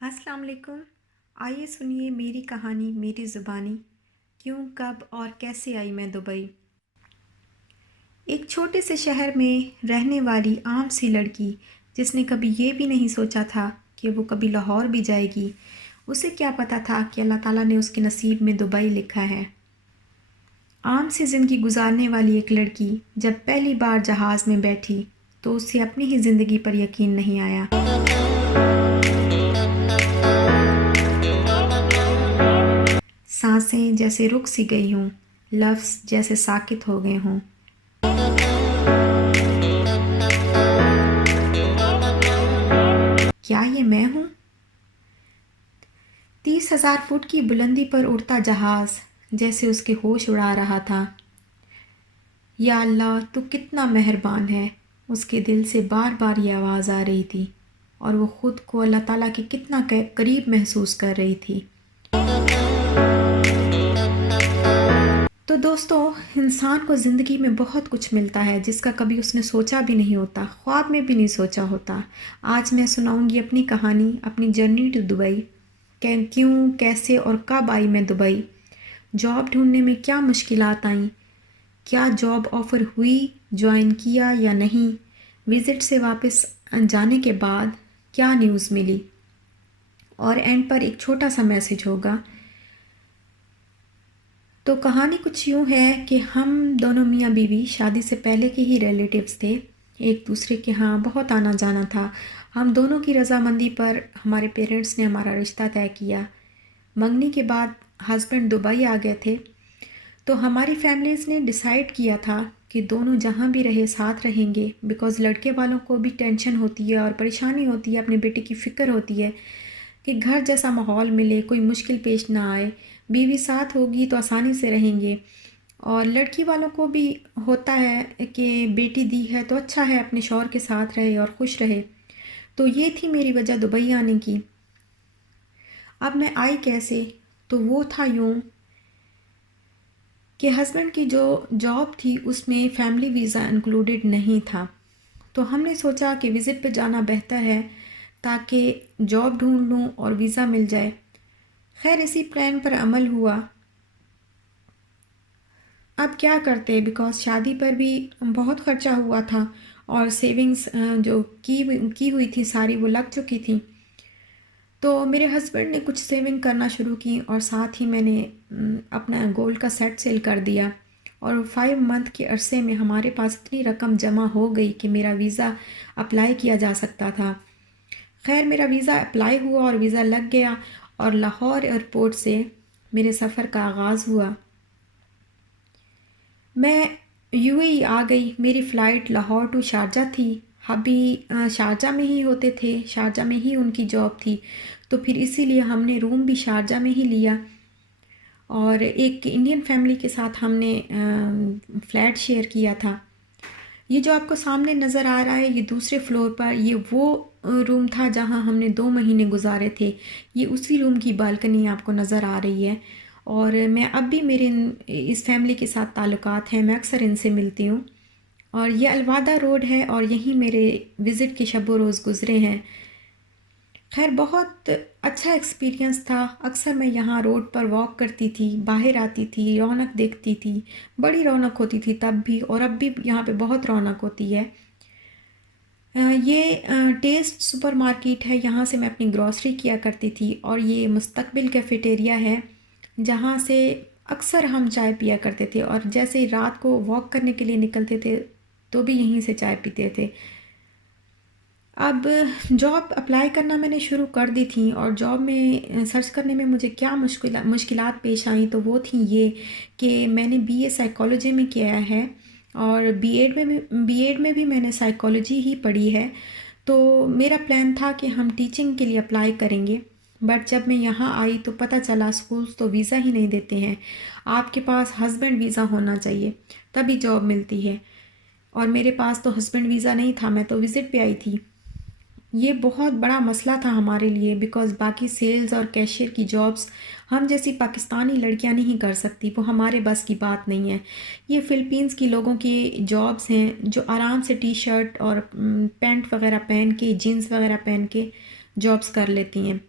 अस्सलाम वालेकुम। आइए सुनिए मेरी कहानी मेरी ज़ुबानी। क्यों, कब और कैसे आई मैं दुबई। एक छोटे से शहर में रहने वाली आम सी लड़की, जिसने कभी ये भी नहीं सोचा था कि वो कभी लाहौर भी जाएगी। उसे क्या पता था कि अल्लाह ताला ने उसके नसीब में दुबई लिखा है। आम सी ज़िंदगी गुजारने वाली एक लड़की जब पहली बार जहाज़ में बैठी तो उसे अपनी ही ज़िंदगी पर यकीन नहीं आया। सांसें जैसे रुक सी गई हों, लफ्ज़ जैसे साकित हो गए हों। क्या ये मैं हूँ? 30,000 फुट की बुलंदी पर उड़ता जहाज़ जैसे उसके होश उड़ा रहा था। या अल्लाह, तू कितना मेहरबान है। उसके दिल से बार बार ये आवाज़ आ रही थी और वो ख़ुद को अल्लाह ताला के कितना करीब महसूस कर रही थी। तो दोस्तों, इंसान को ज़िंदगी में बहुत कुछ मिलता है जिसका कभी उसने सोचा भी नहीं होता, ख्वाब में भी नहीं सोचा होता। आज मैं सुनाऊंगी अपनी कहानी, अपनी जर्नी टू दुबई। क्यों, कैसे और कब आई मैं दुबई। जॉब ढूंढने में क्या मुश्किलात आईं, क्या जॉब ऑफ़र हुई, ज्वाइन किया या नहीं, विज़िट से वापस जाने के बाद क्या न्यूज़ मिली, और एंड पर एक छोटा सा मैसेज होगा। तो कहानी कुछ यूँ है कि हम दोनों मियाँ बीवी शादी से पहले के ही रिलेटिव्स थे। एक दूसरे के यहाँ बहुत आना जाना था। हम दोनों की रज़ामंदी पर हमारे पेरेंट्स ने हमारा रिश्ता तय किया। मंगनी के बाद हस्बैंड दुबई आ गए थे, तो हमारी फैमिलीज़ ने डिसाइड किया था कि दोनों जहाँ भी रहे साथ रहेंगे। बिकॉज़ लड़के वालों को भी टेंशन होती है और परेशानी होती है, अपने बेटे की फ़िक्र होती है कि घर जैसा माहौल मिले, कोई मुश्किल पेश ना आए। बीवी साथ होगी तो आसानी से रहेंगे। और लड़की वालों को भी होता है कि बेटी दी है तो अच्छा है, अपने शौहर के साथ रहे और खुश रहे। तो ये थी मेरी वजह दुबई आने की। अब मैं आई कैसे, तो वो था यूँ कि हस्बैंड की जो जॉब थी उसमें फैमिली वीज़ा इंक्लूडेड नहीं था। तो हमने सोचा कि विज़िट पे जाना बेहतर है ताकि जॉब ढूंढ लूँ और वीज़ा मिल जाए। खैर, इसी प्लान पर अमल हुआ। अब क्या करते, बिकॉज़ शादी पर भी बहुत ख़र्चा हुआ था और सेविंग्स जो की हुई थी सारी वो लग चुकी थी। तो मेरे हस्बैंड ने कुछ सेविंग करना शुरू की और साथ ही मैंने अपना गोल्ड का सेट सेल कर दिया। और 5 मंथ के अरसे में हमारे पास इतनी रकम जमा हो गई कि मेरा वीज़ा अप्लाई किया जा सकता था। खैर, मेरा वीज़ा अप्लाई हुआ और वीज़ा लग गया और लाहौर एयरपोर्ट से मेरे सफ़र का आगाज़ हुआ। मैं यूएई आ गई। मेरी फ़्लाइट लाहौर टू शारजा थी। अभी शारजा में ही होते थे, शारजा में ही उनकी जॉब थी, तो फिर इसीलिए हमने रूम भी शारजा में ही लिया। और एक इंडियन फैमिली के साथ हमने फ़्लैट शेयर किया था। ये जो आपको सामने नज़र आ रहा है, ये दूसरे फ्लोर पर ये वो रूम था जहाँ हमने 2 महीने गुजारे थे। ये उसी रूम की बालकनी आपको नज़र आ रही है। और मैं अब भी मेरे इस फैमिली के साथ ताल्लुकात हैं, मैं अक्सर इनसे मिलती हूँ। और ये अलवादा रोड है और यहीं मेरे विज़िट के शब व रोज़ गुज़रे हैं। खैर, बहुत अच्छा एक्सपीरियंस था। अक्सर मैं यहाँ रोड पर वॉक करती थी, बाहर आती थी, रौनक देखती थी। बड़ी रौनक होती थी तब भी और अब भी यहाँ पे बहुत रौनक होती है। ये टेस्ट सुपरमार्केट है, यहाँ से मैं अपनी ग्रॉसरी किया करती थी। और ये मुस्तकबिल कैफ़ेटेरिया है जहाँ से अक्सर हम चाय पिया करते थे और जैसे ही रात को वॉक करने के लिए निकलते थे तो भी यहीं से चाय पीते थे। अब जॉब अप्लाई करना मैंने शुरू कर दी थी और जॉब में सर्च करने में मुझे क्या मुश्किलात पेश आई, तो वो थी ये कि मैंने बीए साइकोलॉजी में किया है और बीएड में भी मैंने साइकोलॉजी ही पढ़ी है। तो मेरा प्लान था कि हम टीचिंग के लिए अप्लाई करेंगे। बट जब मैं यहाँ आई तो पता चला स्कूल्स तो वीज़ा ही नहीं देते हैं। आपके पास हस्बैंड वीज़ा होना चाहिए तभी जॉब मिलती है। और मेरे पास तो हस्बैंड वीज़ा नहीं था, मैं तो विज़िट पे आई थी। ये बहुत बड़ा मसला था हमारे लिए, बिकॉज़ बाकी सेल्स और कैशियर की जॉब्स हम जैसी पाकिस्तानी लड़कियां नहीं कर सकती, वो हमारे बस की बात नहीं है। ये फ़िलिपींस की लोगों की जॉब्स हैं जो आराम से टी शर्ट और पैंट वगैरह पहन के, जीन्स वगैरह पहन के जॉब्स कर लेती हैं।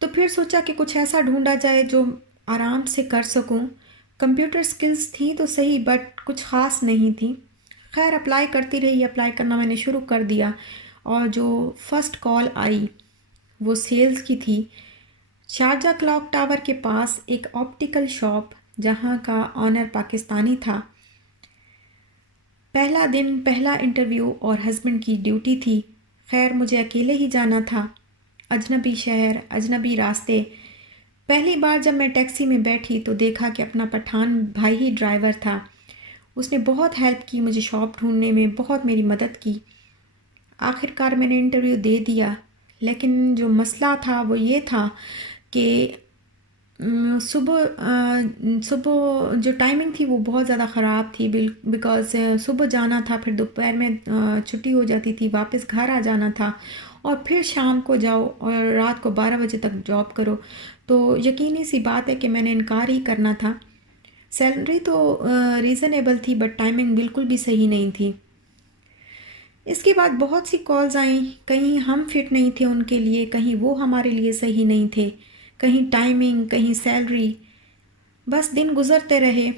تو پھر سوچا کہ کچھ ایسا ڈھونڈا جائے جو آرام سے کر سکوں. کمپیوٹر سکلز تھیں تو صحیح بٹ کچھ خاص نہیں تھی. خیر اپلائی کرتی رہی، اپلائی کرنا میں نے شروع کر دیا، اور جو فرسٹ کال آئی وہ سیلز کی تھی. شارجہ کلاک ٹاور کے پاس ایک آپٹیکل شاپ جہاں کا آنر پاکستانی تھا. پہلا دن، پہلا انٹرویو اور ہسبینڈ کی ڈیوٹی تھی. خیر مجھے اکیلے ہی جانا تھا. اجنبی شہر، اجنبی راستے. پہلی بار جب میں ٹیکسی میں بیٹھی تو دیکھا کہ اپنا پٹھان بھائی ہی ڈرائیور تھا. اس نے بہت ہیلپ کی، مجھے شاپ ڈھونڈنے میں بہت میری مدد کی. آخر کار میں نے انٹرویو دے دیا، لیکن جو مسئلہ تھا وہ یہ تھا کہ صبح جو ٹائمنگ تھی وہ بہت زیادہ خراب تھی، بیکاز صبح جانا تھا، پھر دوپہر میں چھٹی ہو جاتی تھی، واپس گھر آ جانا تھا، اور پھر شام کو جاؤ اور رات کو 12 بجے تک جاب کرو. تو یقینی سی بات ہے کہ میں نے انکار ہی کرنا تھا. سیلری تو ریزنیبل تھی بٹ ٹائمنگ بالکل بھی صحیح نہیں تھی. اس کے بعد بہت سی کالز آئیں، کہیں ہم فٹ نہیں تھے ان کے لیے، کہیں وہ ہمارے لیے صحیح نہیں تھے، کہیں ٹائمنگ، کہیں سیلری. بس دن گزرتے رہے.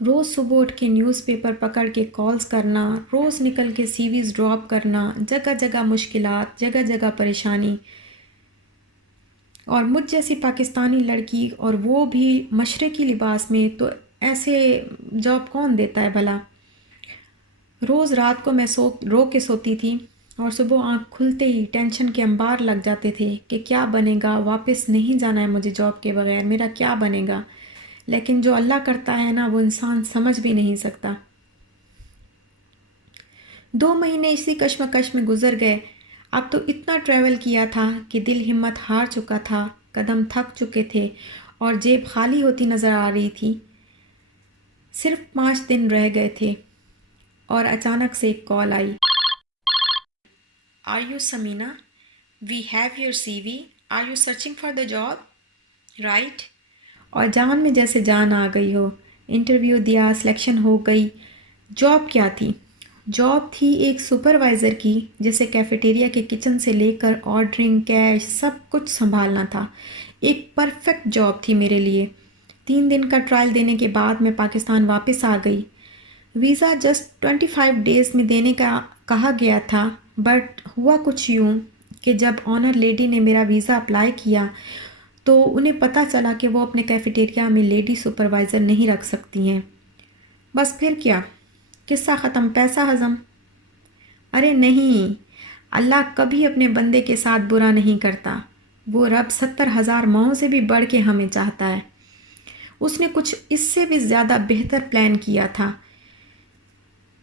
روز صبح اٹھ کے نیوز پیپر پکڑ کے کالز کرنا، روز نکل کے سی ویز ڈراپ کرنا، جگہ جگہ مشکلات، جگہ جگہ پریشانی. اور مجھ جیسی پاکستانی لڑکی، اور وہ بھی مشرقی لباس میں، تو ایسے جاب کون دیتا ہے بھلا. روز رات کو میں رو کے سوتی تھی، اور صبح آنکھ کھلتے ہی ٹینشن کے انبار لگ جاتے تھے کہ کیا بنے گا، واپس نہیں جانا ہے مجھے جاب کے بغیر، میرا کیا بنے گا. لیکن جو اللہ کرتا ہے نا وہ انسان سمجھ بھی نہیں سکتا. 2 مہینے اسی کشمکش میں گزر گئے. اب تو اتنا ٹریول کیا تھا کہ دل ہمت ہار چکا تھا، قدم تھک چکے تھے، اور جیب خالی ہوتی نظر آ رہی تھی. صرف 5 دن رہ گئے تھے اور اچانک سے ایک کال آئی. Are you Samina? We have your CV. Are you searching for the job? Right? اور جان میں جیسے جان آ گئی ہو. انٹرویو دیا، سلیکشن ہو گئی. جاب کیا تھی؟ جاب تھی ایک سپروائزر کی، جسے کیفیٹیریا کے کچن سے لے کر آرڈرنگ، کیش، سب کچھ سنبھالنا تھا. ایک پرفیکٹ جاب تھی میرے لیے. 3 دن کا ٹرائل دینے کے بعد میں پاکستان واپس آ گئی. ویزا جسٹ 25 ڈیز میں دینے کا کہا گیا تھا، بٹ ہوا کچھ یوں کہ جب آنر لیڈی نے میرا ویزا اپلائی کیا تو انہیں پتہ چلا کہ وہ اپنے کیفیٹیریا میں لیڈی سپروائزر نہیں رکھ سکتی ہیں. بس پھر کیا، قصہ ختم، پیسہ ہضم. ارے نہیں، اللہ کبھی اپنے بندے کے ساتھ برا نہیں کرتا. وہ رب 70,000 ماہوں سے بھی بڑھ کے ہمیں چاہتا ہے. اس نے کچھ اس سے بھی زیادہ بہتر پلان کیا تھا.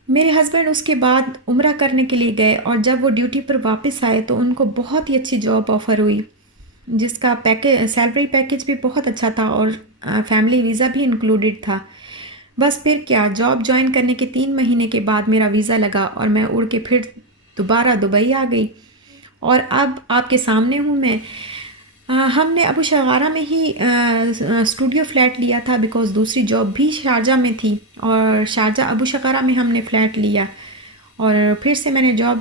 میرے ہسبینڈ اس کے بعد عمرہ کرنے کے لیے گئے، اور جب وہ ڈیوٹی پر واپس آئے تو ان کو بہت ہی اچھی جاب آفر ہوئی، جس کا سیلری پیکیج بھی بہت اچھا تھا، اور فیملی ویزا بھی انکلوڈڈ تھا. بس پھر کیا، جاب جوائن کرنے کے 3 مہینے کے بعد میرا ویزا لگا اور میں اڑ کے پھر دوبارہ دبئی آ گئی. اور اب آپ کے سامنے ہوں میں. ہم نے ابو شغارہ میں ہی اسٹوڈیو فلیٹ لیا تھا، بیکاز دوسری جاب بھی شارجہ میں تھی، اور شارجہ ابو شغارہ میں ہم نے فلیٹ لیا، اور پھر سے میں نے جاب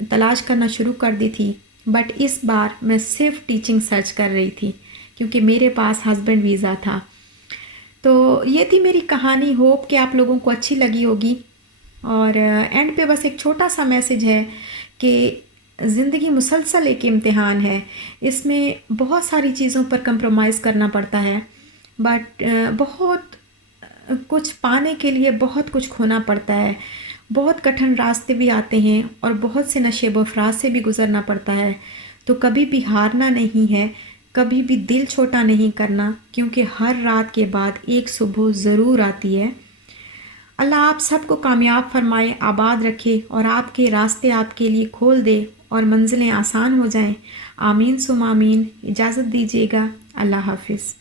تلاش کرنا شروع کر دی تھی. بٹ اس بار میں صرف ٹیچنگ سرچ کر رہی تھی، کیونکہ میرے پاس ہسبینڈ ویزا تھا. تو یہ تھی میری کہانی. ہوپ کہ آپ لوگوں کو اچھی لگی ہوگی. اور اینڈ پہ بس ایک چھوٹا سا میسیج ہے کہ زندگی مسلسل ایک امتحان ہے. اس میں بہت ساری چیزوں پر کمپرومائز کرنا پڑتا ہے، بٹ بہت کچھ پانے کے لیے بہت کچھ کھونا پڑتا ہے. بہت کٹھن راستے بھی آتے ہیں، اور بہت سے نشیب و افراز سے بھی گزرنا پڑتا ہے. تو کبھی بھی ہارنا نہیں ہے، کبھی بھی دل چھوٹا نہیں کرنا، کیونکہ ہر رات کے بعد ایک صبح ضرور آتی ہے. اللہ آپ سب کو کامیاب فرمائے، آباد رکھے، اور آپ کے راستے آپ کے لیے کھول دے، اور منزلیں آسان ہو جائیں. آمین ثم آمین. اجازت دیجیے گا. اللہ حافظ.